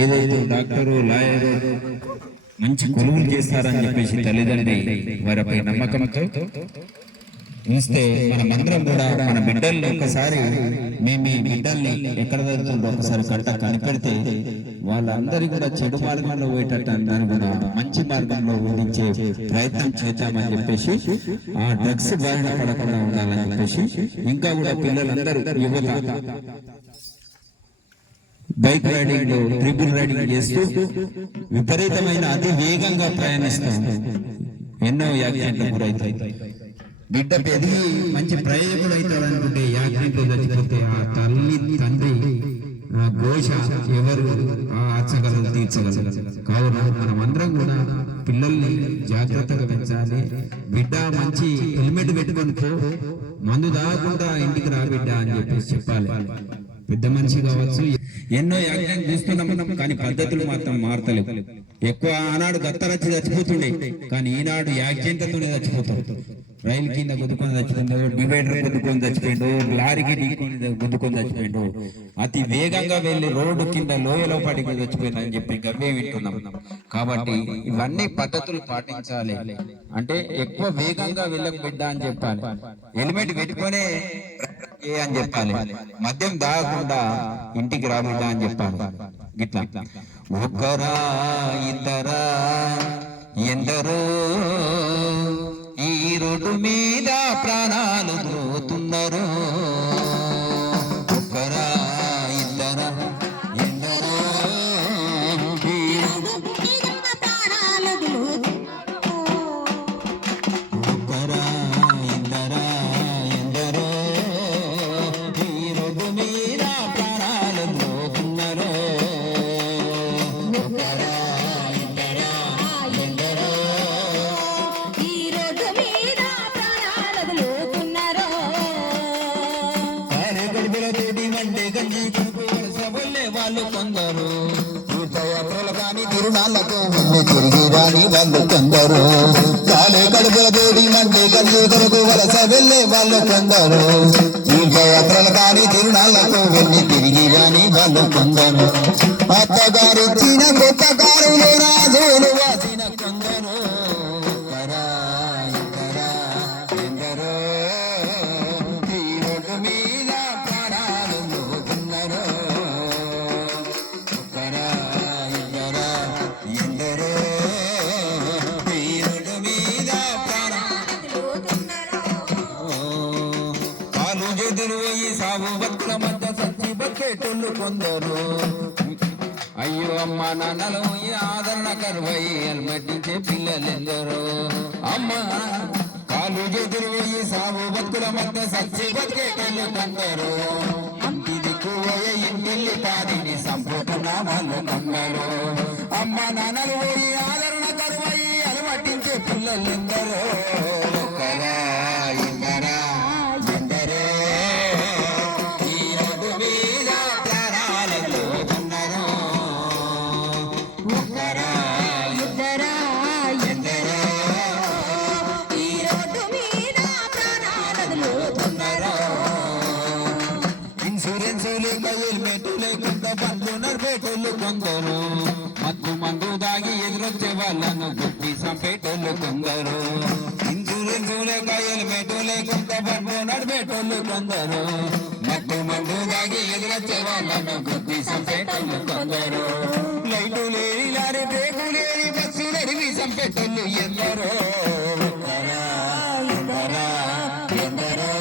ఏదైతే doctor lawyer మంచి కొలువులు చేస్తారని చెప్పేసి తల్లిదండ్రి వారిపై నమ్మకంతో ఇస్తే మనమందరం కూడా మన బిడ్డల్ని ఒకసారి మేము ఈ బిడ్డల్ని ఎక్కడ జరుగుతుందో ఒకసారి కనిపెడితే వాళ్ళందరికీ కూడా చెడు మార్గంలో పోయేటట్టు అందరూ కూడా మంచి మార్గంలో ఉండించే ప్రయత్నం చేద్దామని చెప్పేసి ఆ డ్రగ్స్ బారిన పడకుండా ఉండాలని చెప్పేసి ఇంకా కూడా పిల్లలందరూ యువత బైక్ రైడింగ్ ట్రిపుల్ రైడింగ్ చేస్తూ విపరీతమైన అతి వేగంగా ప్రయాణిస్తాం ఎన్నో యాక్సిడెంట్లు గురవుతాయి. బిడ్డ పెరిగి మంచి ప్రయోజకుడు అవుతాడు అనుకుంటే యాక్సిడెంట్లు చచ్చిపోతే ఆ తల్లి తండ్రి ఆ ఘోష ఎవరు ఆర్చగలరు తీర్చగలరు. కావున మనం అందరం కూడా పిల్లల్ని జాగ్రత్తగా పెంచాలి. బిడ్డ మంచి హెల్మెట్ పెట్టుకొనిపో, మందు దాకుండా ఇంటికి రా బిడ్డ అని చెప్పేసి చెప్పాలి. పెద్ద మనిషి కావచ్చు. ఎన్నో యాక్సిడెంట్ చూస్తున్నాం కానీ పద్ధతులు మాత్రం మారతలేవు. ఎక్కువ ఆనాడు గత్తరచ్చి చచ్చిపోతుండే కానీ ఈనాడు యాక్సిడెంట్లతోనే చచ్చిపోతాడు. రైలు కింద గుద్దుకొని చచ్చిపోయిండు, డివైడర్ గుద్దుకొని చచ్చిపోయిండు, లారీకి గుద్దుకొని చచ్చిపోయిండు, అతి వేగంగా వెళ్ళి రోడ్డు కింద లోయలో పడికి చచ్చిపోయింది అని చెప్పి గవ్వే వింటున్నాం. కాబట్టి ఇవన్నీ పద్ధతులు పాటించాలి. అంటే ఎక్కువ వేగంగా వెళ్ళక బిడ్డ అని చెప్పాలి, హెల్మెట్ పెట్టుకొనే అని చెప్పాలి, మద్యం దాగకుండా ఇంటికి రా బిడ్డ అని చెప్పాలి. గిట్లా ఒక్కరా ఇద్దరా ఎందరో ఈ రోడ్డు మీద ప్రాణాలు పోతున్నారు. ఒక్కరా ఇద్దరా ఎందరో ఒక్కరా ఇద్దరా ఎందరో ఈ రోడ్డు మీద ప్రాణాలు పోతున్నారు. ఒక్కరా ఇద్దరా ఎందరో వాళ్ళు కొందరు తీర్థయాత్రలు కానీ తిరునాళ్లకు తిరిగి రాని వాళ్ళు కొందరు, కాలే కడుపుల తోడి మంటే కలిసి కొరకు వలస వెళ్ళే వాళ్ళు కొందరు, తీర్థయాత్రలు కానీ తిరునాళ్లకు వెళ్ళి తిరిగి రాని వాళ్ళు కొందరు, అత్తగారు ఇచ్చిన గొప్ప కారులో రాజులు వాసిన కొందరు. ఎందరో ఈ రోడ్డు మీద ప్రాణాలు పోతున్నారు. సాగు బతుకుల మధ్య సచ్చి బతికేటోళ్ళు కొందరు, అయ్యో అమ్మ నాన్నలు ఆదరణ కరువయ్యి అల్మటించే పిల్లలెందరో. అమ్మ కాలు చేతులు పోయి సాగు బతుకుల మధ్య సచ్చి బతికేటోళ్ళు కొందరు, ఇంటి దిక్కువయ్య ఇంటిల్లి పాదిని సంపుతున్న వాళ్ళు కొందరు. అమ్మ నాన్నలు పోయి ఆదరణ కరువయ్యి అలమటించే పిల్లలెందరో. హెల్మెట్ లేకుండా బండ్లు నడిపేటోళ్ళు కొందరు, మత్తు మందు దాగి ఎదురొచ్చే వాళ్ళను గుర్తి చంపేటోళ్ళు కొందరు, ఇన్సూరెన్స్ లేక హెల్మెట్ లేకుండా బండ్లు నడిపేటోళ్ళు కొందరు, మత్తు మందు దాగి ఎదురొచ్చే వాళ్ళను గుర్తి చంపేటోళ్ళు కొందరు, లైటు లేని లారీ బ్రేకు లేని బస్సు నడిపి చంపేటోళ్ళు ఎందరో. ఎందరో